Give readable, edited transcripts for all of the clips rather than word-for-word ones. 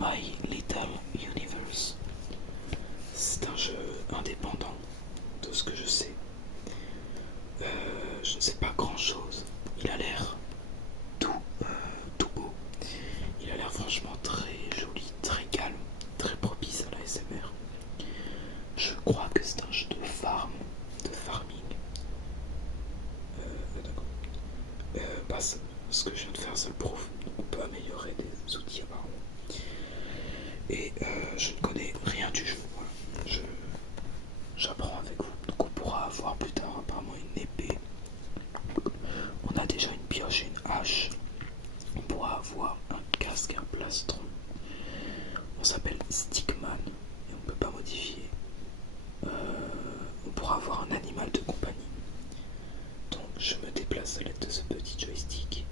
My Little Universe. C'est un jeu indépendant de ce que je sais. Je ne sais pas grand chose. Il a l'air tout, tout beau. Il a l'air franchement très joli, très calme, très propice à la SMR. Je crois que c'est un jeu de farming. D'accord. Ce que je viens de faire, ça le prouve. On peut améliorer des outils apparemment. Et je ne connais rien du jeu. Voilà. J'apprends avec vous. Donc on pourra avoir plus tard apparemment une épée. On a déjà une pioche et une hache. On pourra avoir un casque et un plastron. On s'appelle Stickman et on ne peut pas modifier. On pourra avoir un animal de compagnie. Donc je me déplace à l'aide de ce petit joystick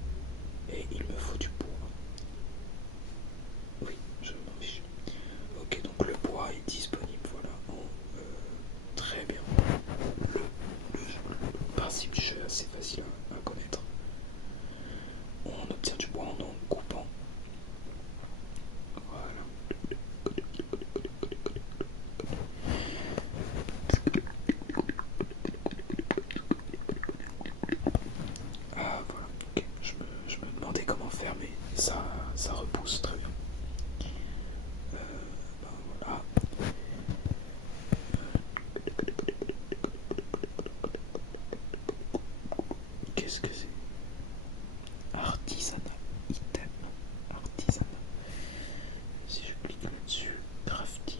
et il me faut du bois. Oui, je m'en fiche. Ok, donc le bois est disponible, voilà. Très bien. Le principe du jeu est assez facile à connaître. On obtient du bois en coupant. Voilà. Ah voilà, ok. Je me demandais comment faire, mais ça repousse très bien. Voilà. Qu'est-ce que c'est? Artisanat, item, artisanat. Si je clique là-dessus, crafting.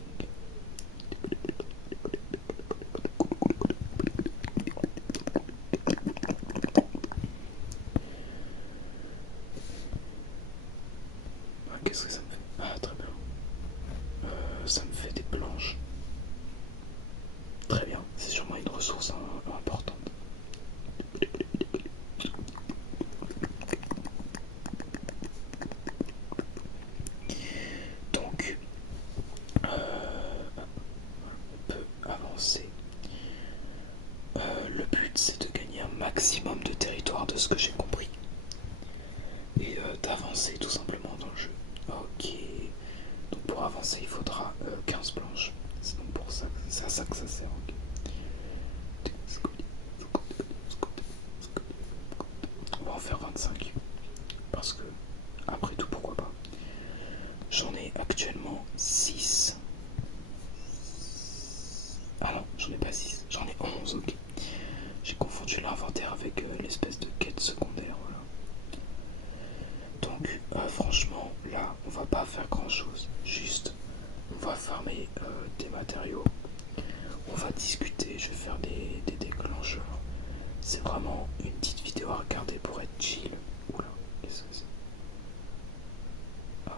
Qu'est-ce que ça me fait? Ah, très bien. Ça me fait des planches. Très bien, c'est sûrement une ressource importante. Donc, on peut avancer. Le but, c'est de gagner un maximum de territoire de ce que j'ai compris. Et d'avancer tout simplement dans le jeu. Ok. Donc pour avancer, il faudra 15 planches. C'est donc pour ça, c'est à ça que ça sert. Okay. On va en faire 25. Parce que, après tout, pourquoi pas. J'en ai actuellement 6. Ah non, j'en ai pas 6. J'en ai 11, ok. J'ai confondu l'inventaire avec l'espèce de quête secondaire, voilà. Donc, franchement, là, on va pas faire grand chose. Juste, on va farmer des matériaux. On va discuter, je vais faire des déclencheurs. C'est vraiment une petite vidéo à regarder pour être chill. Oula, qu'est-ce que c'est? Ah,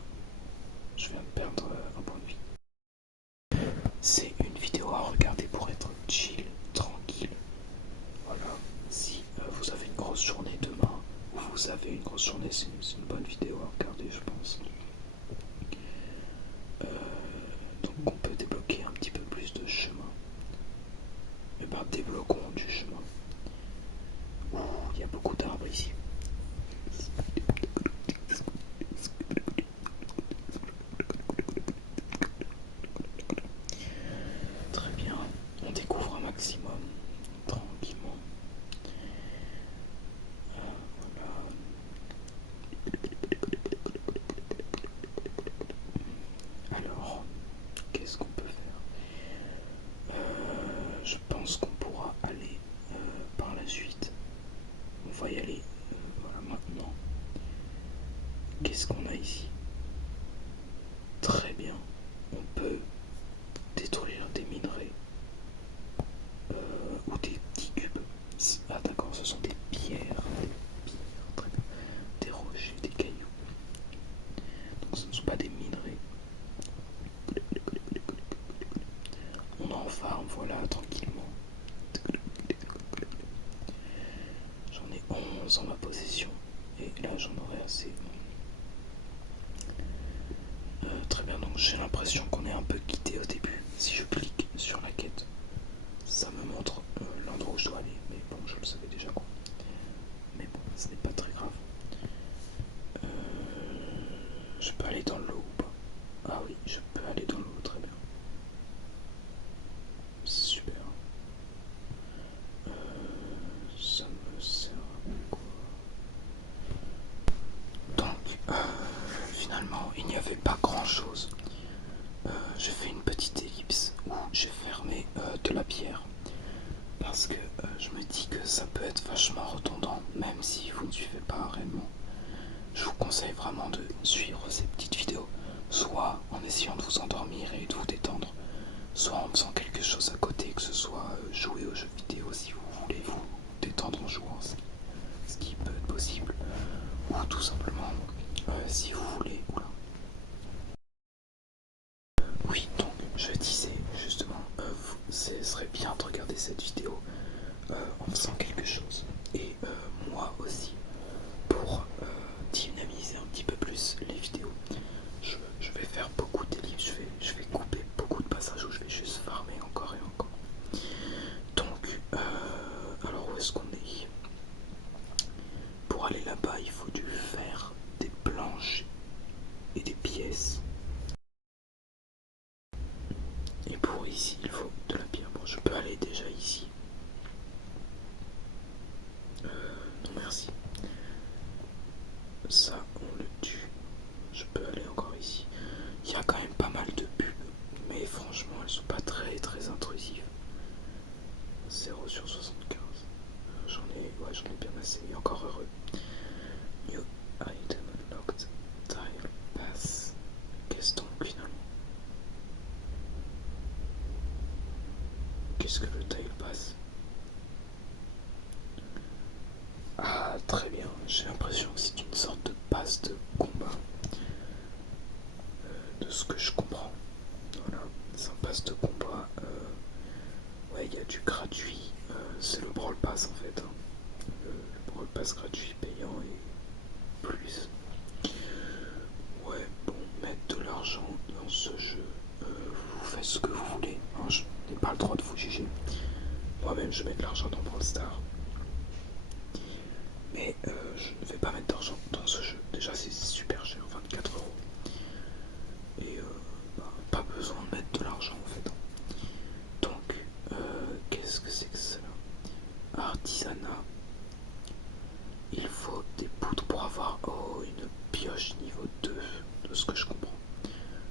je viens de perdre un point de vie. C'est une vidéo à regarder pour être chill, tranquille. Voilà, si vous avez une grosse journée demain, ou vous avez une grosse journée, c'est une bonne vidéo à regarder, je pense. Donc on peut débloquer un petit peu plus de chemin. Et ben débloquons du chemin. Ouh, il y a beaucoup d'arbres ici. Très bien, on découvre un maximum, tranquillement. Voilà. Alors, qu'est-ce qu'on peut faire? Je pense qu'on pourra aller par la suite. On va y aller voilà, maintenant. Qu'est-ce qu'on a ici? Très bien. On peut détruire des minerais ou des petits cubes. Ah d'accord, ce sont des pierres. Très bien. Des rochers, des cailloux. Donc ce ne sont pas des minerais. On en farm, voilà, tranquillement. J'en ai 11 en ma possession. Et là j'en aurai assez. Très bien, donc j'ai l'impression qu'on est un peu quitté au début. Si je clique sur la quête, ça me montre l'endroit où je dois aller. Mais bon, je le savais déjà quoi. Mais bon, ce n'est pas très grave. Je peux aller dans l'eau ou pas? Ah oui, je peux aller dans l'eau, très bien. Super. Ça me sert à quoi? Donc, finalement, il n'y avait pas grand-chose. J'ai fait une petite ellipse où j'ai fermé de la pierre. Parce que je me dis que ça peut être vachement redondant, même si vous ne suivez pas réellement. Je vous conseille vraiment de suivre ces petites vidéos, soit en essayant de vous endormir et de vous détendre, soit en faisant quelque chose à côté, que ce soit jouer aux jeux vidéo si vous voulez vous détendre en jouant, ce qui peut être possible, ou tout simplement si vous voulez. Oula. Oui, donc je disais justement, ce serait bien de regarder cette vidéo en faisant quelque chose. Et moi aussi, pour dynamiser un petit peu plus les vidéos, je vais faire beaucoup d'ellipses, je vais couper beaucoup de passages où je vais juste farmer encore et encore. Donc, alors où est-ce qu'on est? Pour aller là-bas, il faut du fer, des planches et des pièces. Et pour ici, il faut de la pierre. Bon, je peux aller déjà ici. Non merci. Ça, on le tue. Je peux aller encore ici. Il y a quand même pas mal de pubs, mais franchement, elles sont pas très intrusives. 0/75. J'en ai bien assez. Et encore heureux. New item unlocked. Tile pass. Qu'est-ce donc finalement? Qu'est-ce que le tile pass? Ah, très bien. J'ai l'impression que c'est une sorte de passe de combat. De ce que je comprends. Voilà, c'est un pass de combat. Ouais, il y a du gratuit. C'est le Brawl Pass en fait. Hein. Le Brawl Pass gratuit, payant et plus. Ouais, bon, mettre de l'argent dans ce jeu, vous faites ce que vous voulez. Hein, je n'ai pas le droit de vous juger. Moi-même, je mets de l'argent dans Brawl Stars. Mais je ne vais pas mettre d'argent dans ce jeu. Déjà, c'est super cher, 24€. Et pas besoin de mettre de l'argent en fait. Donc, qu'est-ce que c'est que cela? Artisanat. Il faut des poudres pour avoir une pioche niveau 2, de ce que je comprends.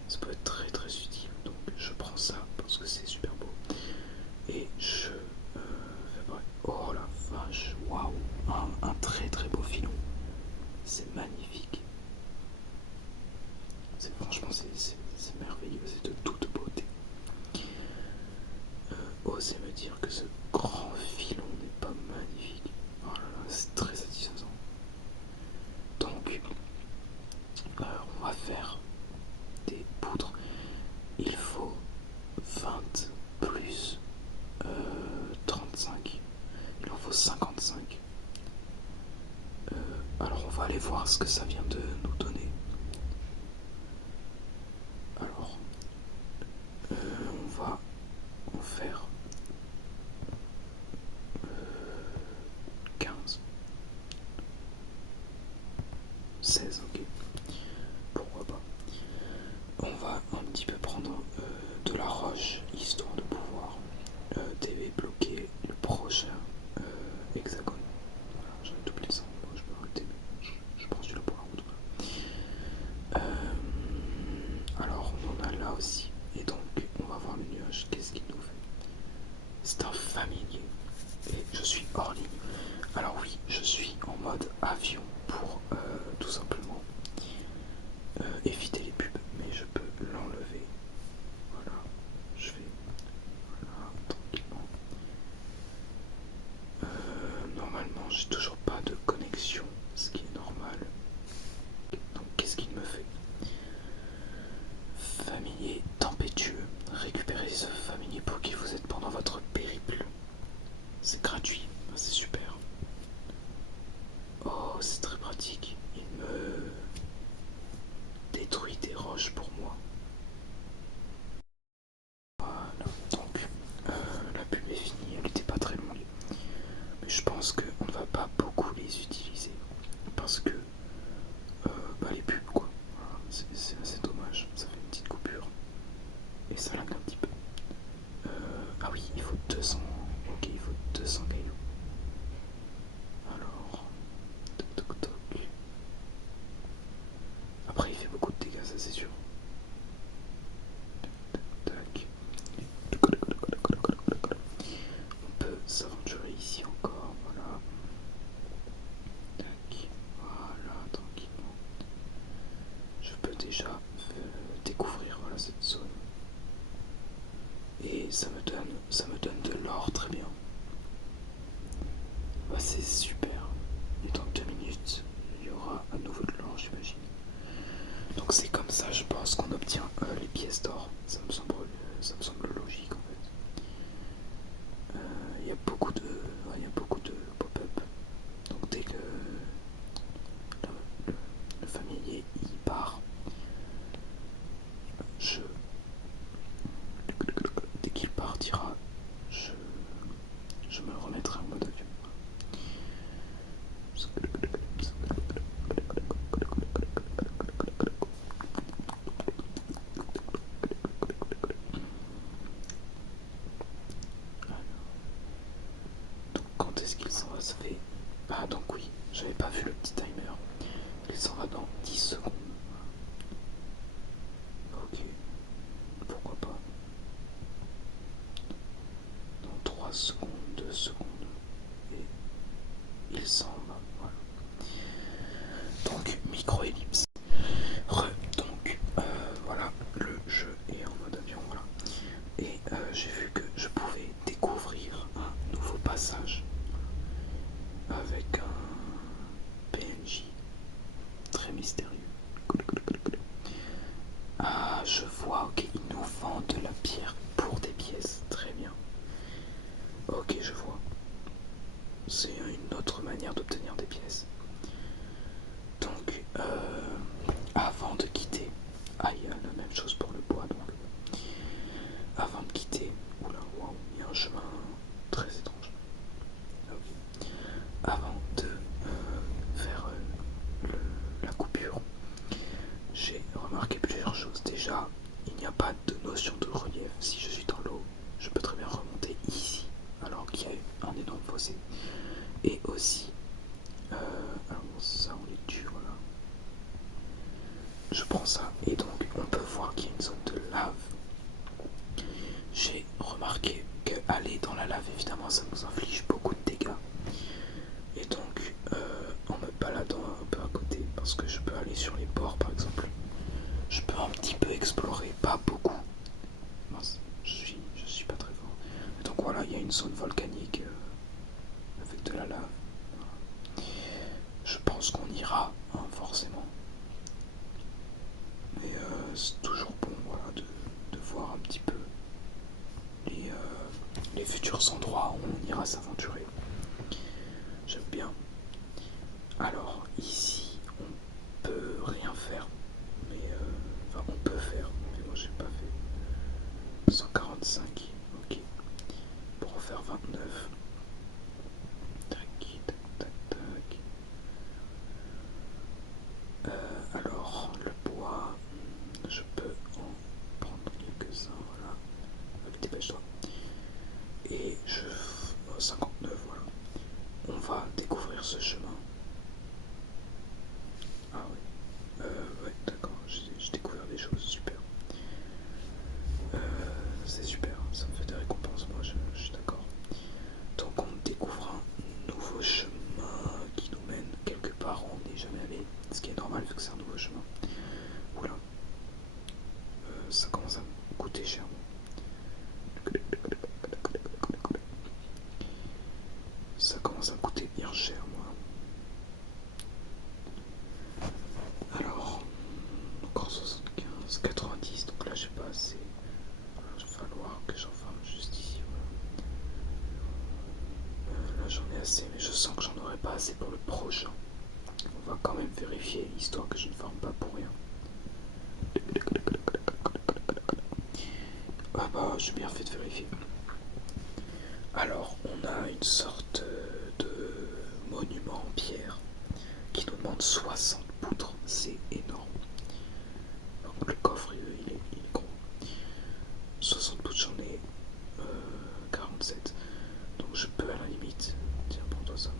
Ça peut être très utile. Donc je prends ça parce que c'est super beau. Et je oh la vache, waouh, un très beau filon. C'est magnifique. Franchement c'est merveilleux, c'est de toute beauté. Osez me dire que ce grand filon n'est pas magnifique. Oh là là, c'est très satisfaisant. Donc, on va faire des poudres. Il faut 20 plus 35. Il en faut 55. Alors on va aller voir ce que ça vient de nous donner. Alors, on va en faire 15. 16, ok. Pourquoi pas. déjà découvrir voilà, cette zone. Et ça me donne de l'or très bien. Bah, c'est super. Et dans 2 minutes, il y aura à nouveau de l'or, j'imagine. Donc c'est comme ça, je pense, qu'on obtient les pièces d'or. Ça me semble logique en fait. Il y a beaucoup de, pop-up. Donc dès que le familier y part, dès qu'il partira, je me remettrai en mode avion. Donc quand est-ce qu'il s'en va? Ça fait... Ah donc oui, j'avais pas vu le petit timer. Il s'en va dans 10 secondes. Ok, pourquoi pas. Dans 3 secondes, 2 secondes. Et il s'en va, voilà. Donc, micro-ellipse. Donc, voilà, le jeu est en mode avion, voilà. Et j'ai vu que je pouvais découvrir un nouveau passage avec un PNJ très mystérieux. Ah, je vois, ok, ils nous vendent de la pierre pour des pièces, très bien. Ok, je vois. C'est une autre manière d'obtenir des pièces. Donc, avant de quitter, il y a la même chose pour le bois, donc. Avant de quitter, oula, waouh, il y a un chemin très étrange. Okay. Avant de faire la coupure, j'ai remarqué plusieurs choses. Déjà, il n'y a pas de notion de relief. Si je suis dans l'eau, je peux très bien remonter ici, alors qu'il y a un énorme fossé. Et aussi, alors ça on les tue, voilà. Je prends ça, et donc on peut voir qu'il y a une zone de lave. J'ai remarqué qu'aller dans la lave, évidemment, ça nous inflige beaucoup de dégâts. Et donc, en me baladant un peu à côté, parce que je peux aller sur les bords par exemple, je peux un petit peu explorer, pas beaucoup. Mince, je suis pas très fort. Et donc voilà, il y a une zone volcanique avec de la lave. Je pense qu'on ira, hein, forcément. Mais c'est toujours bon, voilà, de voir un petit peu les futurs endroits où on ira s'aventurer. J'aime bien. Alors ici on peut rien faire, mais enfin on peut faire, mais moi j'ai pas fait. 145, ok. Pour en faire 29. Tac, tac, tac, tac. Alors le bois, je peux en prendre quelques-uns, voilà. Dépêche-toi. Et 59, voilà. On va découvrir ce chemin. Ah oui. Ouais, d'accord. J'ai découvert des choses, super. C'est super, ça me fait des récompenses, moi je suis d'accord. Donc on découvre un nouveau chemin qui nous mène quelque part où on n'est jamais allé. Ce qui est normal vu que c'est un nouveau chemin. Oula. Ça commence à me coûter cher. Ça commence à me coûter bien cher, moi. Alors, encore 75, 90, donc là j'ai pas assez. Il va falloir que j'en farme juste ici. Voilà. Là j'en ai assez, mais je sens que j'en aurai pas assez pour le prochain. On va quand même vérifier, histoire que je ne farme pas pour rien. Ah bah j'ai bien fait de vérifier. Alors on a une sorte de monument en pierre qui nous demande 60 poutres, c'est énorme. Donc le coffre il est gros. 60 poutres, j'en ai 47. Donc je peux à la limite, tiens prends-toi ça,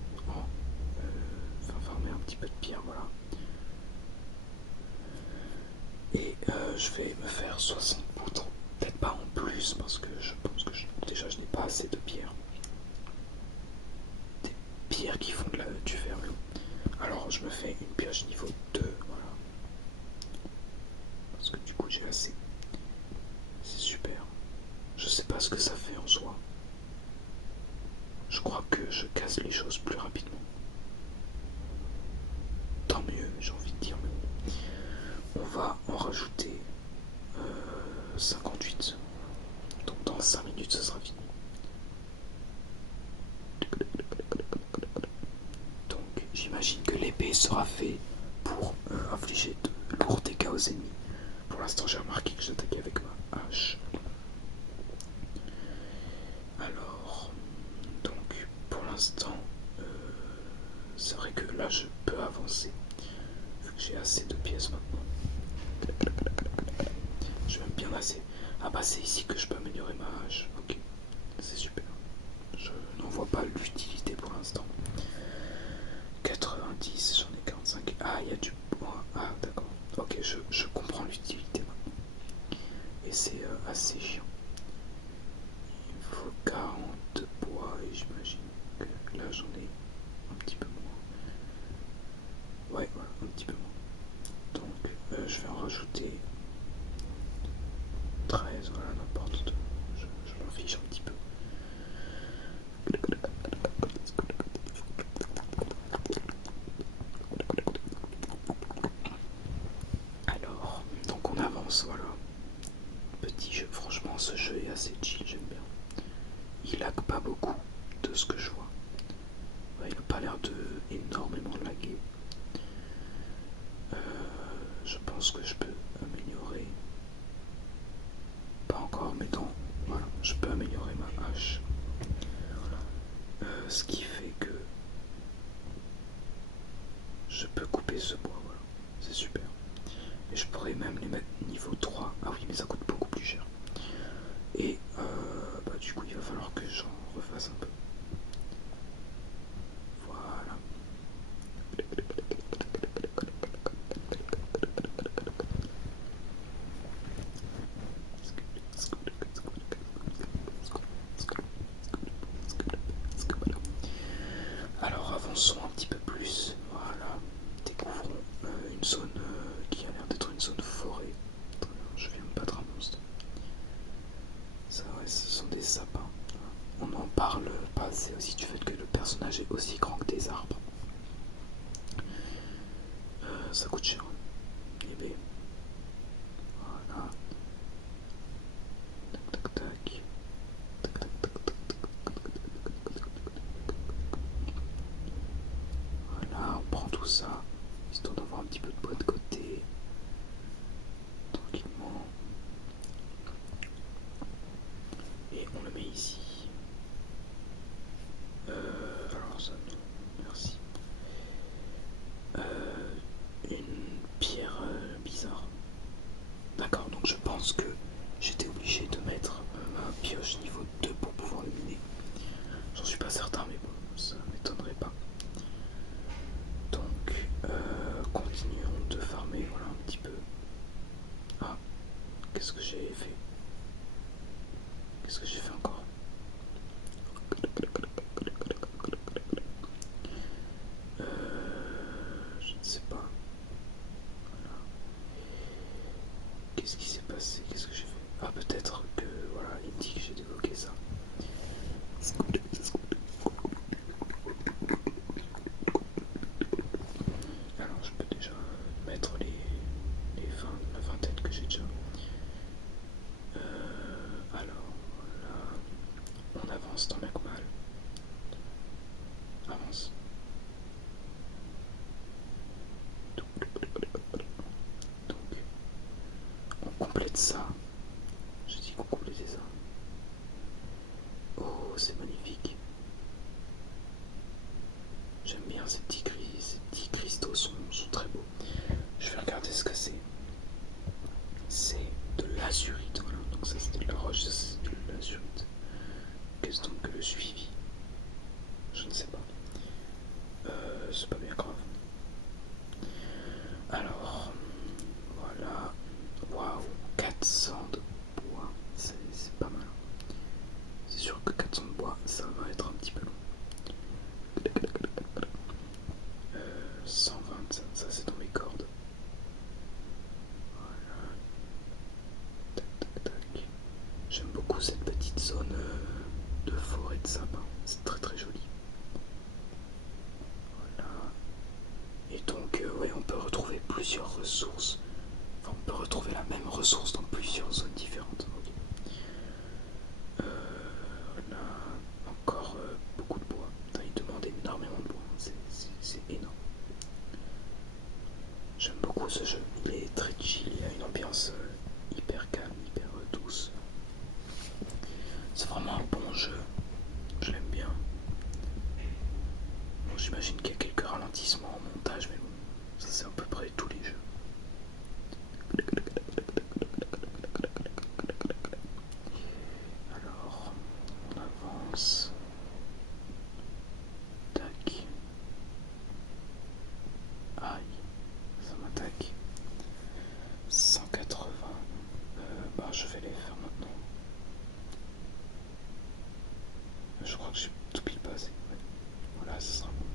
farmer un petit peu de pierre, voilà. Et je vais me faire 60 poutres. Peut-être pas en plus parce que je pense que déjà je n'ai pas assez de pierre. Des pierres qui font du fer. Alors je me fais une pioche niveau 2, voilà. parce que du coup j'ai assez. C'est super. Je sais pas ce que ça fait en soi. Je crois que je casse les choses plus rapidement. Tant mieux, j'ai envie de dire. On va en rajouter 58. Donc dans 5 minutes, ce sera fini. Donc j'imagine que l'épée sera faite pour infliger de lourds dégâts aux ennemis. Pour l'instant, j'ai remarqué que j'attaquais avec ma hache. Alors, donc pour l'instant, c'est vrai que là je peux avancer, vu que j'ai assez de pièces maintenant. Je vais même bien assez. Ah bah c'est ici que je peux améliorer ma hache. Ok, c'est super. Je n'en vois pas l'utilité pour l'instant. 90, j'en ai 45. Ah, il y a du bois. Ah, d'accord. Ok, je comprends l'utilité maintenant. Et c'est assez chiant. Il me faut 40 bois et j'imagine que là j'en ai un petit peu moins. Ouais, voilà, un petit peu moins. Donc, je vais en rajouter 13, voilà, n'importe. Je m'en fiche un petit peu. Alors, donc on avance, voilà. Petit jeu, franchement, ce jeu est assez chill, j'aime bien. Il lag pas beaucoup de ce que je vois. Ouais, il n'a pas l'air de énormément laguer. Je pense que je peux améliorer. Pas encore, mais dans. Voilà, je peux améliorer ma hache. Ce qui fait que je peux couper ce bois, voilà. C'est super. Et je pourrais même les mettre niveau 3. Ah oui, mais ça coûte beaucoup plus cher. Et bah, du coup, il va falloir que j'en refasse un peu. Voilà. Alors avançons un petit peu plus. Voilà. Découvrons une zone qui a l'air d'être une zone forêt. Je viens de battre un monstre. Ça, ouais, ce sont des sapins. On n'en parle pas assez aussi du fait que le personnage est aussi grand que des arbres. Ça coûte cher. Eh bien, voilà. Tac tac tac. Voilà, on prend tout ça, histoire d'avoir un petit peu de bois de côté. Tranquillement. Et on le met ici. Alors ça non, merci. Une pierre bizarre. D'accord, donc je pense que j'étais obligé de mettre ma pioche niveau 2 pour pouvoir le miner. J'en suis pas certain, mais bon, ça m'étonnerait pas. Donc, continuons de farmer, voilà un petit peu. Ah, qu'est-ce que j'ai fait? Qu'est-ce que j'ai fait encore? Je ne sais pas. Voilà. Qu'est-ce qui s'est passé? Qu'est-ce que j'ai fait? Ah, peut-être que, voilà, il me dit que j'ai débloqué ça. Alors, je peux déjà mettre la vingtaine que j'ai déjà. Alors, là, on avance tant bien que mal. Avance. Donc, on complète ça. Je dis qu'on complète ça. Oh, c'est magnifique. J'aime bien ces petits cristaux sont très beaux. Je vais regarder ce que c'est. C'est de l'azurite, voilà. Donc ça c'est de la roche, ça c'est de l'azurite. Qu'est-ce donc que le suivi? Je ne sais pas. C'est pas bien grave. Alors, voilà. Waouh, 400 de bois, c'est pas mal. C'est sûr que 400 de bois, ça je vais les faire maintenant. Je crois que j'ai tout pile passé. Ouais. Voilà, ce sera bon.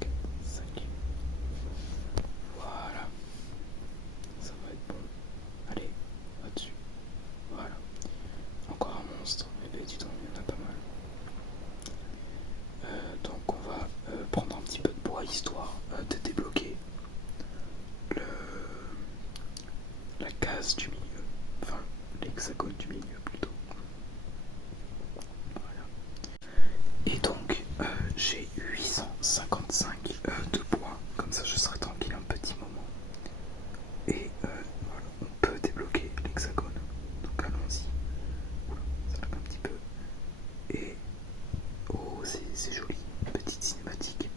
4, 5. Voilà. Ça va être bon. Allez, là-dessus. Voilà. Encore un monstre. Eh bien, dis donc, il y en a pas mal. Donc on va prendre un petit peu de bois histoire de débloquer le, la case du milieu. Enfin, l'hexagone du milieu plutôt. Voilà. Et donc j'ai 855 de bois. Comme ça je serai tranquille un petit moment. Et voilà, on peut débloquer l'hexagone. Donc allons-y. Oula, ça lag un petit peu. Et oh, c'est joli, petite cinématique.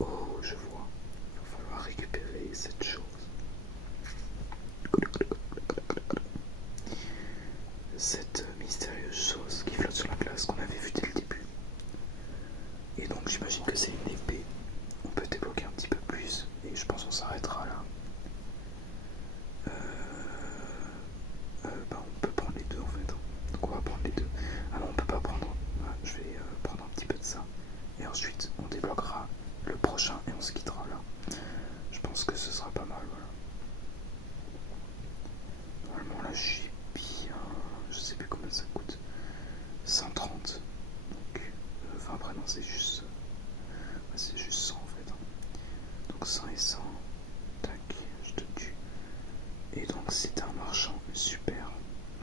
Oh, je vois. Il va falloir récupérer cette chose. Cette mystérieuse chose qui flotte sur la glace qu'on avait vue dès le début. Et donc j'imagine que c'est une épée. On peut débloquer un petit peu plus. Et je pense qu'on s'arrêtera là. On peut prendre les deux en fait. Donc on va prendre les deux. Ah non, on peut pas prendre. Je vais prendre un petit peu de ça. Et ensuite on débloquera le prochain et on se quittera là. Je pense que ce sera pas mal. Voilà. Normalement là je suis bien. Je sais plus combien ça coûte. 130. Donc, enfin après non c'est juste. C'est juste 100 en fait. Donc 100 et 100. Tac, je te tue. Et donc c'est un marchand super.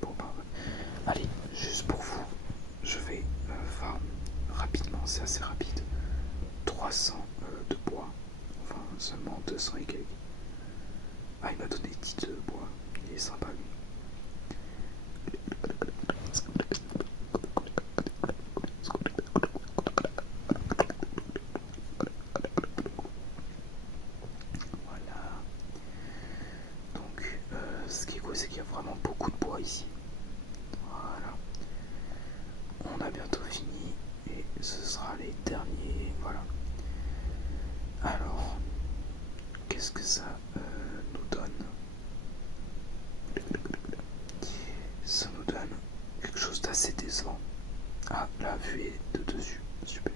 Bon bah allez, juste pour vous, je vais farm rapidement, c'est assez rapide. 300 de bois. Enfin seulement 200 et quelques. Ah il m'a donné 10 de bois. Il est sympa lui. Voilà. Donc ce qui est cool c'est qu'il y a vraiment beaucoup de bois ici. Voilà. On a bientôt fini et ce sera les derniers. Voilà. Alors, qu'est-ce que ça nous donne? Ça nous donne quelque chose d'assez décevant. Ah, la vue est de dessus. Super.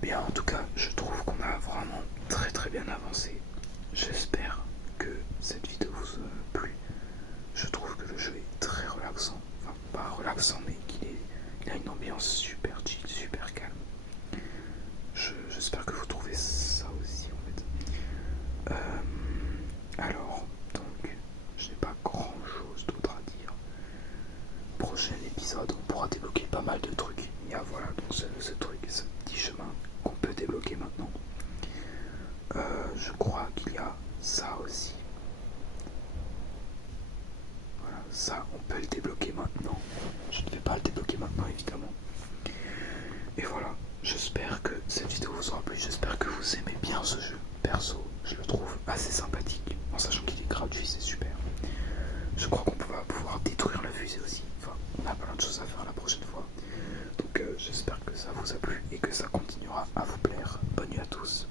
Bien, en tout cas, je trouve qu'on a vraiment très très bien avancé. J'espère que cette vidéo vous a plu. Je trouve que le jeu est très relaxant. Enfin, pas relaxant, mais qu'il a une ambiance super chill, super calme. J'espère que vous trouvez ça aussi en fait. Alors, donc, je n'ai pas grand chose d'autre à dire. Prochain épisode, on pourra débloquer pas mal de trucs. Il y a voilà, donc ce truc, ce petit chemin qu'on peut débloquer maintenant. Je crois qu'il y a ça aussi. Voilà, ça, on peut le débloquer maintenant. Je ne vais pas le débloquer maintenant, évidemment. Et voilà, j'espère que cette vidéo vous aura plu. J'espère que vous aimez bien ce jeu. Perso, je le trouve assez sympathique. En sachant qu'il est gratuit, c'est super. Je crois qu'on va pouvoir détruire la fusée aussi. Enfin, on a plein de choses à faire la prochaine fois. Donc j'espère que ça vous a plu et que ça continuera à vous plaire. Bonne nuit à tous.